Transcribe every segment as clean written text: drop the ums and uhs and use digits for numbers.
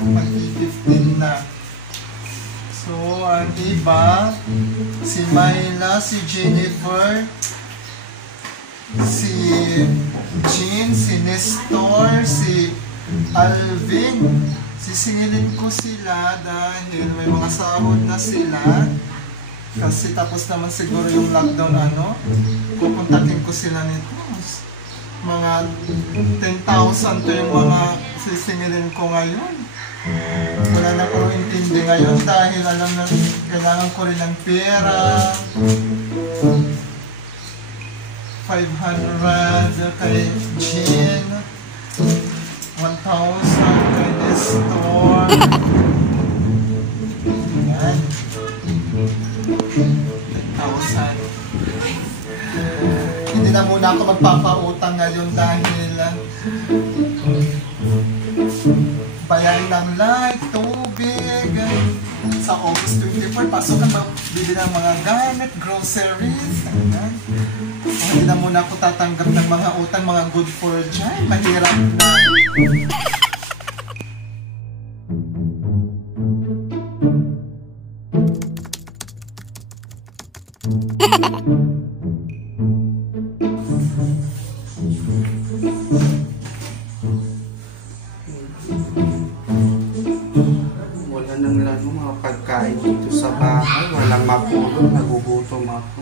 mag-15 na. So, ang iba, si Myla, si Jennifer, si Jean, si Nestor, si Alvin. Sisingilin ko sila dahil may mga sahod na sila. Kasi tapos naman siguro yung lockdown pupuntakin ko sila nito. Mga 10,000 to yung mga sisingilin ko ngayon. Wala na ko intindi ngayon dahil alam na kailangan ko rin ng pera. 500 kay Jean, 1,000 kay Nestor. Yan. 10,000. Hindi na muna ako magpapautang ngayon dahil bayarin ng light, tubig. Sa August 24, pasok ang magbili ng mga gamit, groceries. Hindi na muna ako tatanggap ng mga utang, mga good for dyan. Mahirap na. Wala nang mga pagkain dito sa bahay. Walang mapulot, nagugutom ako.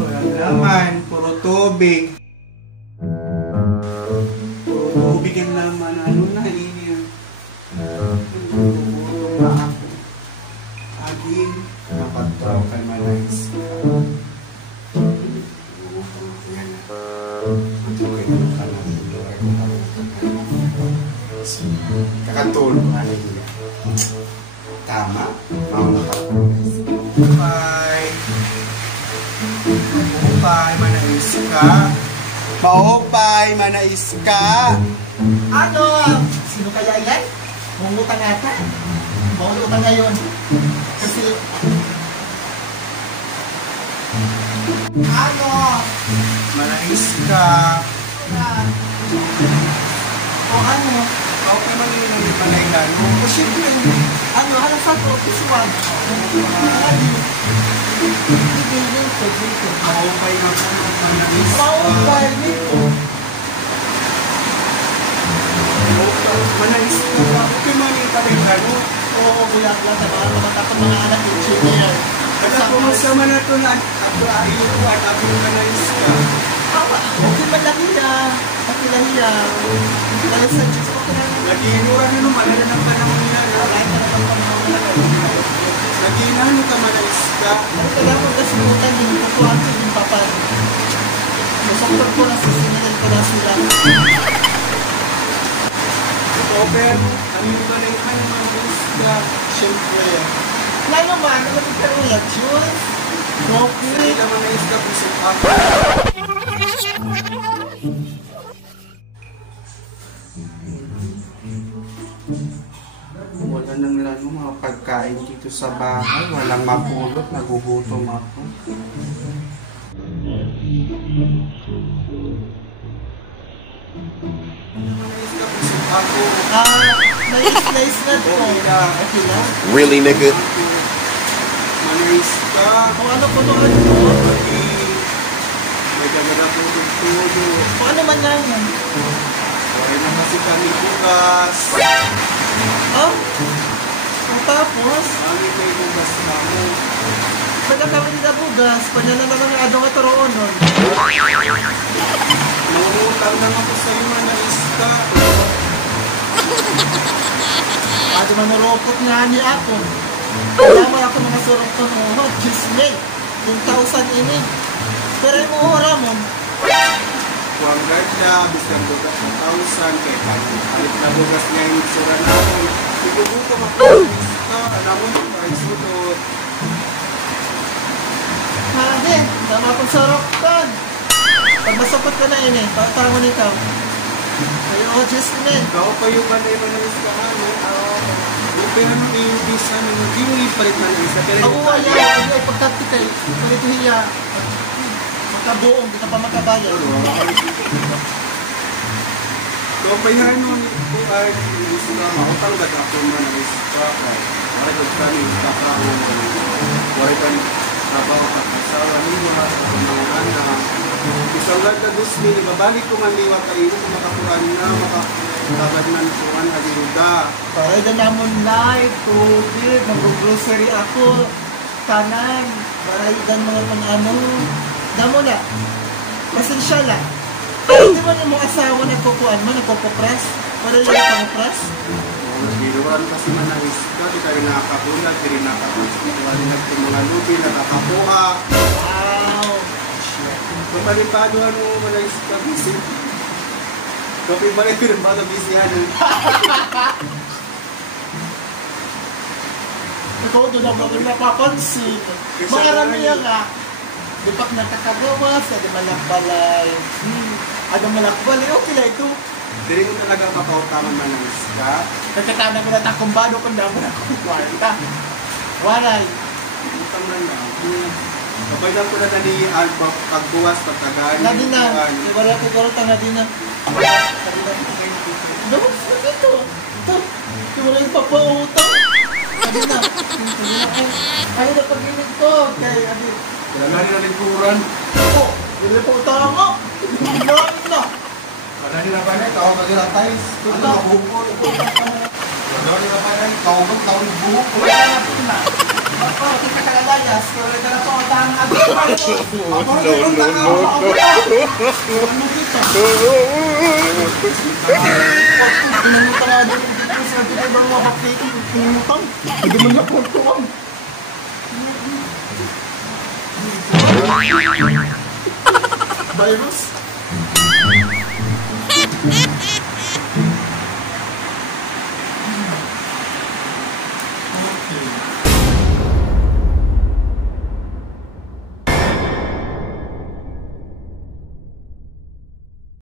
Wala naman, puro tubig. Puro tubig yan naman. Ano na yun? Nagugutom na ako. Aging, napatraw kay Manais. Yan na. Okay na ka na. Kakatulog nga nila. Tama? Bye! Maupay, manais ka. Maupay, manais ka. Ano? Sino kaya yan? Mungutang ata? Mungutang ngayon. Kasi... Ano? Manais ka. O ano? Okay man yun ang ipanailan mo. O siyempre, ano? Halang sa to? Kisuan? Maupay na po ng manais ka. Maupay nito. Manais ka. Okay man yung ipanailan mo. Oo, buyak lang sa mga anak engineer. Kaya kung masama na ito na ako ayaw ko at ako manais ka. Okay man lang niya. Ako lang niya. Dahil sa Diyos ko na. Nag-iinuran na naman. Ano ng panahon niya? Kahit na naman panahon na lang. Nag-iinano ka manais ka. Ano kaya kung kasimutan din ko po ang yung papa. Susuktor ko na sisinilan ko na sila. Open, ano yung manaikan ng manais ka? Siyempre. Wala naman, ano natin ka rin yan? Diyos? Hindi Okay. ka manais ka kung sipa ka. Wala nang mga pagkain dito sa bahay. Walang mapulot, nagugutom ako. Manais ka kung sipa ko. Nice na to. Okay na. Okay na? Really, nigga? Manais ka. Kung ano po to, ano to? May dagdag ko tulo. Kung ano man lang yan. Wala na kasi kami bukas. Oh? Kung tapos, Mami kayo bukas na mo. pwede kami nila bugas, pwede na naman ang adong ito roon nun. Nangungutang lang ako sa'yo, manais ka. Pwede manurokot nga ni ako. Kaya mo ako mga surong to mo, Disney. 10,000 ini. Pero yung uhura mo, Huwag ganda, bisang bukas na 1,000. Kaya palit na bugas niya yung sura namin. Igugutom ako, manais ka. Alam mo, parang sunod. hadi, tama akong suroktan. Pag masukot ka na ini, patangon ikaw. Ayo, Disney. Ikaw pa yung kanay manais ka, ano? Yung pera ng iubis, ano? Hindi mo ipalit manais ka. Pero Ako wala, ay pagkatikay, palit hiya. Magkabuong, di ka pa makabayad. So, bayan nun, kung ay sila mautang ba't ako man ang isa ka, wala ka kami katrabaho wala ka trabaho at asawa ni mga anak. Isang lahat na gusto ni babalik ko man liwat ay ito makakuhan na makakabad man kuhan aliruda. Para na namon na tubig, mag-grocery ako, tanan, para idan mga pang-ano. Damo na, pasensya lang. Ay, di ba yung mga asawa nagkukuhan mo, nagkukupras? Para yung nagkukupras? Biruan kasi man ang iska, di tayo nakakabulag, di rin nakakabulag, di rin mga lubi, nakakapuha. Wow! Kapalipaduhan mo mga iska, busy. Kapag ba rin mga busy-han? Ikaw doon ako rin napapansin. Makaramihan ka. Di pa nakakagawas, ada malakbalay. Ada malakbalay, okay lang ito. Dili ko talaga makautaman man ang iska. Nagkatana ko na takumbado kung damo na kung kwarta. Walay. Utang man lang. Kapag lang ko na ni Alba pagbuwas, pagkagani. Nga din na. Wala ko karota nga din na. No, ito. Ito. Ito wala yung papautang. Nga din na. Ayaw na pag-inig ko. Kaya, Kailangan nila lingkuran. ako. Wala pa utang ako. Ilan na. Wala nila ba na? Tawag ka nila tayo. Ano ka buko? Wala nila ba na? Tawag ng buko. Wala na po na. Ako, kita kalalayas. Wala ka na pa utang ako. Ako, utang ako. Ano kita? Pinangutan nga din yung dito sa dito ibang mga bakit. Pinangutan. Hindi mo na puntuan. Virus?